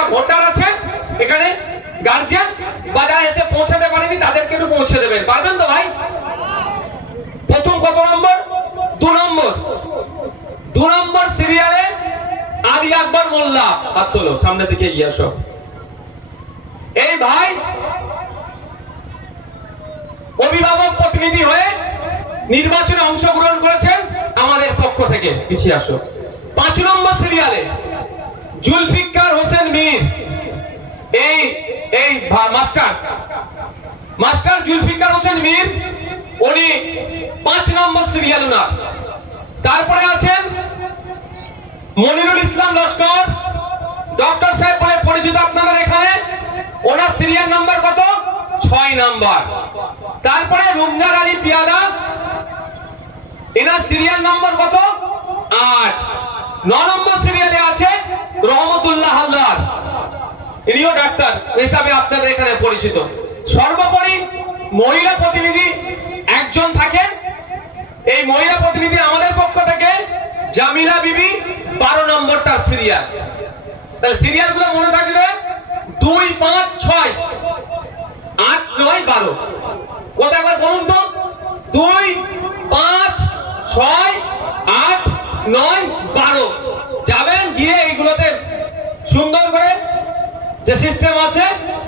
যারা ভোটার আছেন এখানে গার্জিয়ান বা যারা এসে পৌঁছাতে পারেনি, তাদেরকে একটু পৌঁছে দেবেন পারবেন তো ভাই? প্রথম কত নম্বর? দু নম্বর। দু নম্বর সিরিয়ালে আলী আকবর মোল্লা। হাত তোলো, সামনে দিকে এগিয়ে আসো। এই ভাই, অভিভাবক প্রতিনিধি হয়ে নির্বাচনে অংশগ্রহণ করেছেন আমাদের পক্ষ থেকে। পিছিয়ে আসো। পাঁচ নম্বর সিরিয়ালে জুলফিকার হোসেন মীর। এই এই মাস্টার। মাস্টার জুলফিকার হোসেন মীর, উনি পাঁচ নম্বর সিরিয়াল উনার। তারপরে আছেন মনিরুল ইসলাম লস্কর। ডক্টর সাহেব বলে পরিচিত আপনাদের এখানে। ওনার সিরিয়াল নাম্বার কত? ছয় নাম্বার। তারপরে রুমজার আলী পিয়াদা। এনার সিরিয়াল নাম্বার কত? আট। ন নম্বর সিরিয়ালে আছে রহমতুল্লাহ হালদার, ইনিও ডাক্তার হিসাবে আপনাদের এখানে পরিচিত। সর্বোপরি মহিলা প্রতিনিধি একজন থাকেন। এই মহিলা প্রতিনিধি আমাদের পক্ষ থেকে জামিলা বিবি, বারো নম্বর তার সিরিয়াল। তাহলে সিরিয়ালগুলো মনে থাকবে দুই, পাঁচ, ছয়, আট, নয়, বারো। কোথায় একবার বলুন তো? দুই, পাঁচ, ছয়, আট, নয়, বারো যাবেন গিয়ে এইগুলোতে সুন্দর করে যে সিস্টেম আছে,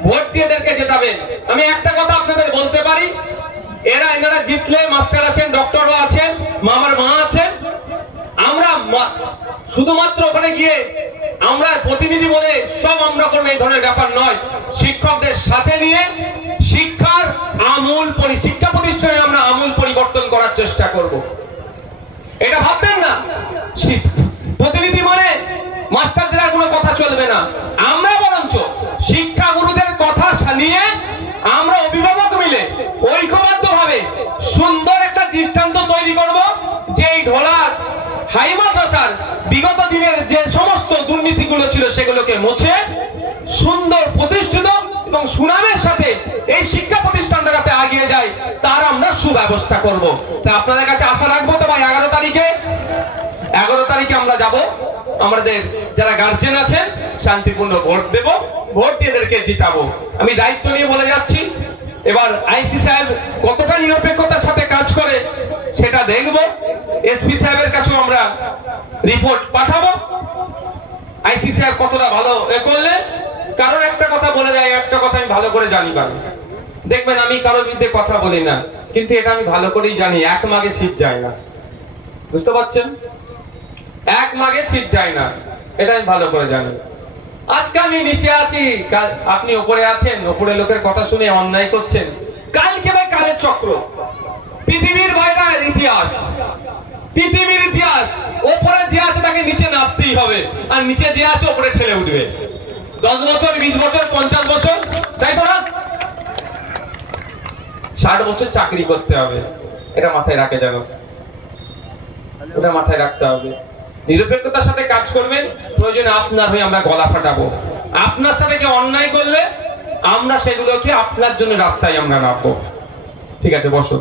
ভোট দিয়ে এদেরকে জেতাবেন। আমি একটা কথা আপনাদের বলতে পারি, এরা এনারা জিতলে মাস্টার আছেন, ডক্টরও আছেন, মামার মা আছেন। আমরা শুধুমাত্র ওখানে গিয়ে আমরা প্রতিনিধি বলে সব আমরা করব, এই ধরনের ব্যাপার নয়। শিক্ষকদের সাথে নিয়ে শিক্ষার আমূল শিক্ষা প্রতিষ্ঠানে আমরা আমূল পরিবর্তন করার চেষ্টা করব। এটা ভাববেন না? প্রতিনিধি মানে মাস্টারদের আর কোনো কথা চলবে না। মিলে ঐক্যবদ্ধ ভাবে সুন্দর একটা দৃষ্টান্ত তৈরি করব যে এই ঢোলার হাই মাদ্রাসার বিগত দিনের যে সমস্ত দুর্নীতিগুলো ছিল সেগুলোকে মুছে সুন্দর প্রতিষ্ঠিত এবং সুনামের সাথে এই শিক্ষা প্রতিষ্ঠানটা যাতে এগিয়ে যায়, তার আমরা সুব্যবস্থা করব। তা আপনাদের কাছে আশা রাখব তো ভাই, এগারো তারিখে? এগারো তারিখে আমরা যাব। আমাদের যারা গার্জেন আছেন, শান্তিপূর্ণ ভোট দেব। ভোট দিয়ে এদেরকে জিতাবো। আমি দায়িত্ব নিয়ে বলে যাচ্ছি। এবার আইসি সাহেব কতটা নিরপেক্ষতার সাথে কাজ করে সেটা দেখব। এসপি সাহেবের কাছেও আমরা রিপোর্ট পাঠাবো। আইসি সাহেব কতটা ভালো এ করলে কারোর একটা কথা বলে যায়, একটা কথা আমি ভালো করে জানি পারি দেখবেন আমি কারোর বিরুদ্ধে কথা বলি না, কিন্তু এটা আমি ভালো করেই জানি, এক মাগে শীত যায় না। বুঝতে পারছেন? এক মাগে শীত যায় না, এটা আমি ভালো করে জানি। আজকে আমি নিচে আছি। আপনি উপরে আছেন উপরে লোকের কথা শুনে অন্যায় করছেন। কালকে ভাই কালের চক্র। পৃথিবীর বাইরের ইতিহাস। পৃথিবীর ইতিহাস। ওপরে যে আছে তাকে নিচে নামতেই হবে। আর নিচে যে আছে ওপরে ঠেলে উঠবে। দশ বছর, বিশ বছর, পঞ্চাশ বছর, তাই তো না? ষাট বছর চাকরি করতে হবে। এটা মাথায় রাখে যেন। ওটা মাথায় রাখতে হবে। নিরপেক্ষতার সাথে কাজ করবেন, প্রয়োজনে আপনার হয়ে আমরা গলা ফাটাবো। আপনার সাথে কেউ অন্যায় করলে আমরা সেগুলোকে আপনার জন্য রাস্তায় আমরা নামবো। ঠিক আছে, বসো।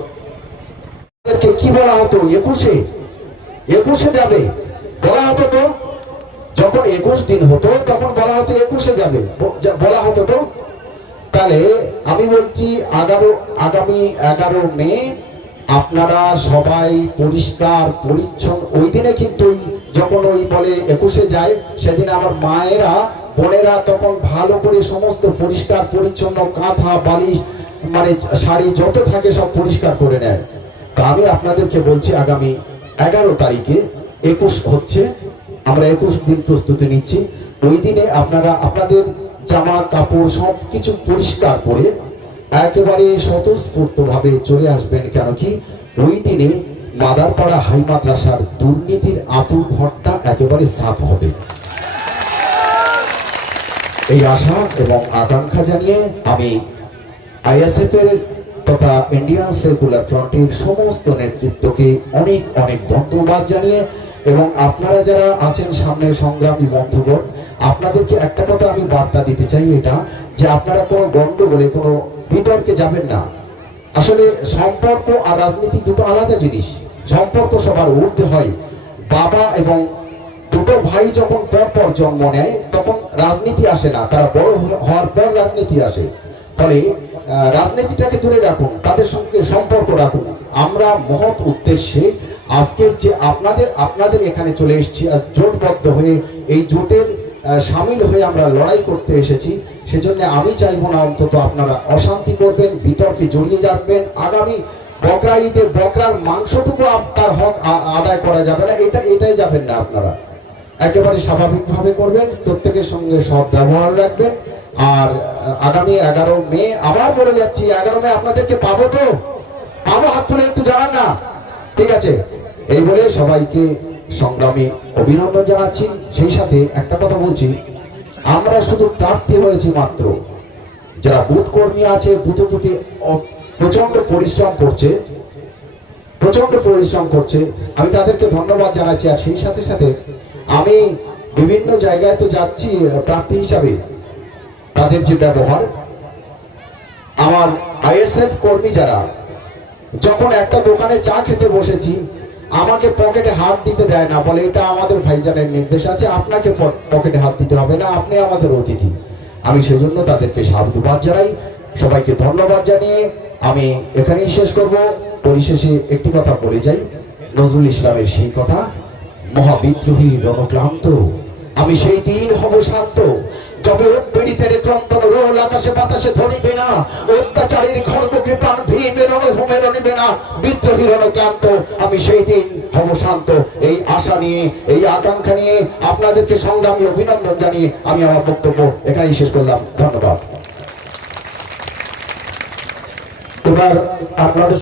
কি বলা হতো? একুশে? একুশে যাবে। বলা হতো তো? যখন একুশ দিন হতো, তখন বলা হতো একুশে যাবে। বলা হতো তো? তাহলে আমি বলছি এগারো আগামী এগারো মে আপনারা সবাই পরিষ্কার, পরিচ্ছন্ন। ওই দিনে কিন্তু যখন ওই বলে একুশে যায়, সেদিন আমার মায়েরা, বোনেরা তখন ভালো করে সমস্ত পরিষ্কার, পরিচ্ছন্ন কাঁথা, বালিশ মানে শাড়ি যত থাকে সব পরিষ্কার করে নেয়। তা আমি আপনাদেরকে বলছি, আগামী এগারো তারিখে একুশ হচ্ছে, আমরা একুশ দিন প্রস্তুতি নিচ্ছি। ওই দিনে আপনারা, আপনাদের জামা কাপড় সব কিছু পরিষ্কার করে একেবারে স্বতঃস্ফূর্ত ভাবে চলে আসবেন কেন কি? ওই দিনে মাদারপাড়া হাই মাদ্রাসার দুর্নীতির আতুর ঘরটা একেবারে সাফ হবে। এই আশা এবং আকাঙ্ক্ষা জানিয়ে আমি আইএসএফ এর তথা ইন্ডিয়ান সেকুলার ফ্রন্টের সমস্ত নেতৃত্বকে অনেক অনেক ধন্যবাদ জানিয়ে এবং আপনারা যারা আছেন সামনে সংগ্রামী বন্ধুগণ, আপনাদেরকে একটা কথা আমি বার্তা দিতে চাই এটা, যে আপনারা কোনো গন্ডগোলে কোনো বিতর্কে যাবেন না। আসলে সম্পর্ক আর রাজনীতি দুটো আলাদা জিনিস। সম্পর্ক সবার ঊর্ধ্বে হয়। বাবা এবং দুটো ভাই যখন পর পর জন্ম নেয়, তখন রাজনীতি আসে না। তারা বড় হওয়ার পর রাজনীতি আসে। ফলে রাজনীতিটাকে দূরে রাখুন, তাদের সঙ্গে সম্পর্ক রাখুন। আমরা মহৎ উদ্দেশ্যে আজকের যে আপনাদের আপনাদের এখানে চলে এসেছি। আজ জোটবদ্ধ হয়ে এই জোটের সামিল হয়ে আমরা লড়াই করতে এসেছি। সেজন্য আমি চাইব না অন্তত আপনারা অশান্তি করবেন, বিতর্কে জড়িয়ে যাবেন। আগামী বকরা ঈদে বকরার মাংসটুকু আপনার হক আদায় করা যাবে না। এটা, এটাই যাবেন না আপনারা। একেবারে স্বাভাবিকভাবে করবেন, প্রত্যেকের সঙ্গে সব ব্যবহার রাখবেন। আর আগামী এগারো মে, আবার বলে যাচ্ছি, এগারো মে আপনাদেরকে পাবো তো? পাবো, হাত তুলে একটু জানান না। ঠিক আছে? এই বলে সবাইকে সংগ্রামী অভিনন্দন জানাচ্ছি। সেই সাথে একটা কথা বলছি, আমরা শুধু প্রার্থী হয়েছি মাত্র। যারা বুথ কর্মী আছে, বুথে বুথে প্রচণ্ড পরিশ্রম করছে প্রচণ্ড পরিশ্রম করছে। আমি তাদেরকে ধন্যবাদ জানাচ্ছি আর সেই সাথে সাথে আমি বিভিন্ন জায়গায় তো যাচ্ছি প্রার্থী হিসাবে। তাদের যে ব্যবহার, আমার আইএসএফ কর্মী যারা, যখন একটা দোকানে চা খেতে বসেছি আমাকে পকেটে হাত দিতে দেয় না, বলে এটা আমাদের ভাইজানের নির্দেশ আছে, আপনাকে পকেটে হাত দিতে হবে না, আপনি আমাদের অতিথি। আমি সেজন্য তাদেরকে সাধুবাদ জানাই, সবাইকে ধন্যবাদ জানিয়ে আমি এখানেই শেষ করব। পরিশেষে একটি কথা বলে যাই, নজরুল ইসলামের সেই কথা, মহাবিদ্রোহী রণক্লান্ত। আমি সেই দিন হব শান্ত। যবে উৎপীড়িতের ক্রন্দন রোল আকাশে বাতাসে ধরিবে না, অত্যাচারীর খড়গকে প্রাণ ভীমে রণভূমে রণিবে না, বিদ্রোহী রণক্লান্ত আমি সেই দিন হব শান্ত। এই আশা নিয়ে, এই আকাঙ্ক্ষা নিয়ে আপনাদেরকে সংগ্রামী অভিনন্দন জানিয়ে আমি আমার বক্তব্য এখানেই শেষ করলাম। ধন্যবাদ। এবার আপনাদের